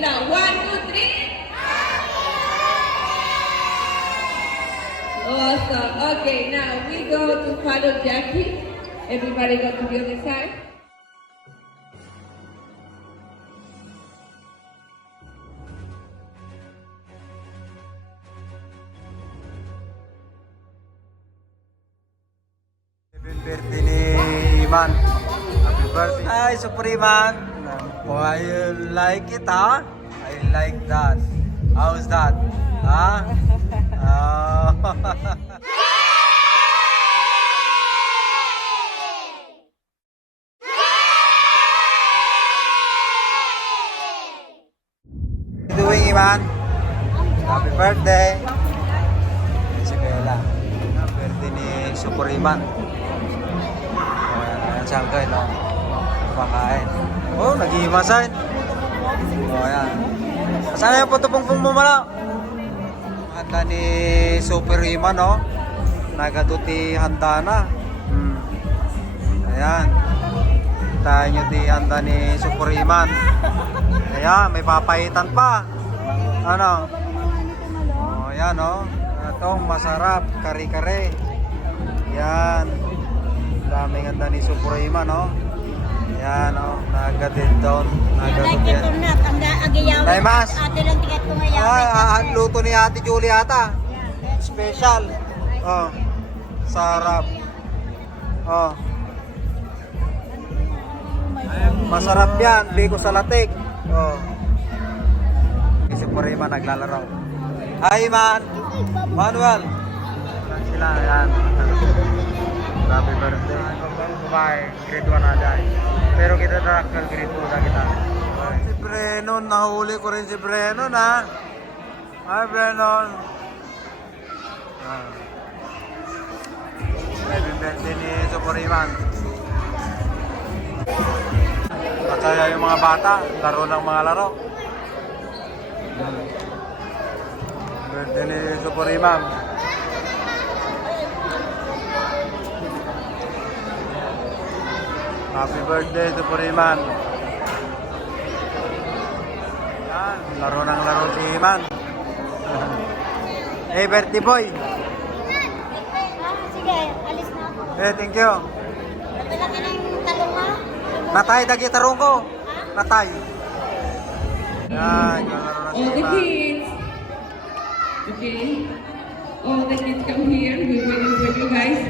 Dila. 1, 2, 3. Awesome. Okay, now we go to follow Jackie. Everybody go to the other side. Happy birthday ni Iman. Happy birthday. Hi, Supriman. Why you like it, huh? I like that. How's that? Huh? Oh. What you doing, Iman? Happy birthday. Si Bella. Birthday ni Supriman. Ayan si Uncle, no? Kumakain. Oh, nag-iimasan. Oh, ayan. Saan yung putupong-pong mo mala? Handa ni Supriman, no? Nagaduti handa na. Ayan. Tayo nyo di handa ni Supriman. Ayan, may papaitan pa. Ano? Oh, ayan, no? Itong masarap, kare-kare. Yan. Daming handa ni Supriman, no? Yan, no? Nagadid doon. Nagadid yan. Nay, mas. Ate lang tigat ko ngayon. Luto ni Ate Julie ata. Special. Oh. Sarap. Oh. Masarap yan. Biko sa latik. Oh. Si Supriman naglalaro. Hi, man. Manuel. Sila, yan. Happy birthday. Bye. Grade 1 na dahil. Pero kita nakakal grade 2 na kita. Si Brennon, nahuli ko rin si Brennon, ha? Hi, Brennon. Happy birthday ni Supriman. Masaya yung mga bata. Laro ng mga laro. Birthday ni Supriman. Happy birthday Supriman. Yan, laro ng laro si Iman. Hey, birthday boy. Sige, alis na ako. Hey, thank you. Wala ka ng talong ha? Natay, dagi tarong ko. Natay. Yan, laro ng si All the Iman. kids. Okay. All the kids come here. We're waiting for you guys.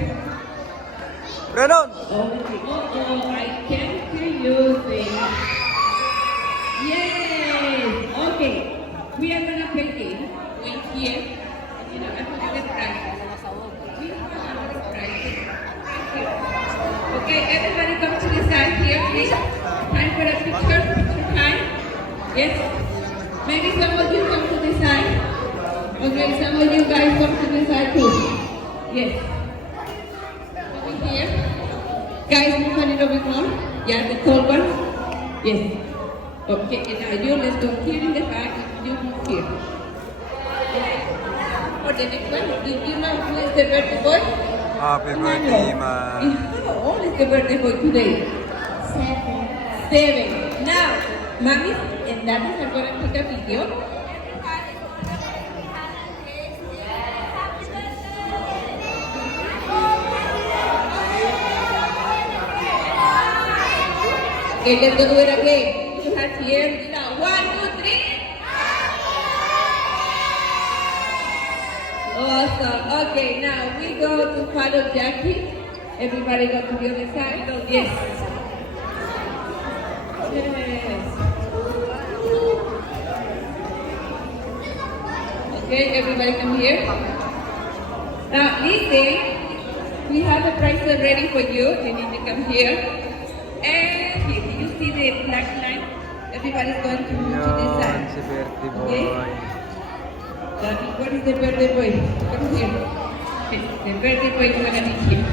Brennon. All the kids. Oh, I can't hear you sing. Yay! Okay. We are gonna play game. Wait here. You know, I'm gonna get right. We have a lot of prizes. Thank you. Okay, everybody come to the side here, please. Time for a picture. Picture time. Yes. Maybe some of you come to the side. Okay, some of you guys come to the side too. Yes. Over here. Guys, move a little bit more. Yeah, the tall one. Yes. Okay, and now you, let's go here in the back. You move here. For the next one, you know who is the birthday boy? Happy birthday, Iman. How old is the birthday boy today? 7. Now, mommy and daddy are going to take a video. Okay, let's go do it again. You have here. 1, 2, 3. Awesome. Okay, now we go to follow Jackie. Everybody go to the other side. Yes. Yes. Okay, everybody come here. Now, listen, we have a prize ready for you. You need to come here. And here, do you see the black line? Everybody's going to move to this side. Si birthday boy. Okay. Daddy, what is the birthday boy? Come here. Okay, the birthday boy is going to be here.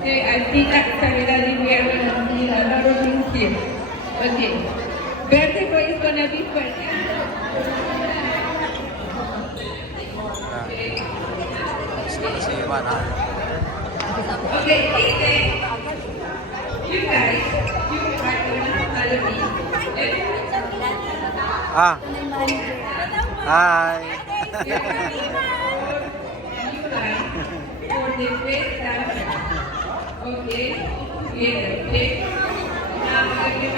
Okay, I think that Daddy, we are going to see a lot of things here. Okay. Birthday boy is going to be first. Si Iman, ha? Okay, listen. You guys, you are going to follow me. Ah, Ito na yung manager. hi. For the first time. Okay. Yes. Okay. Now,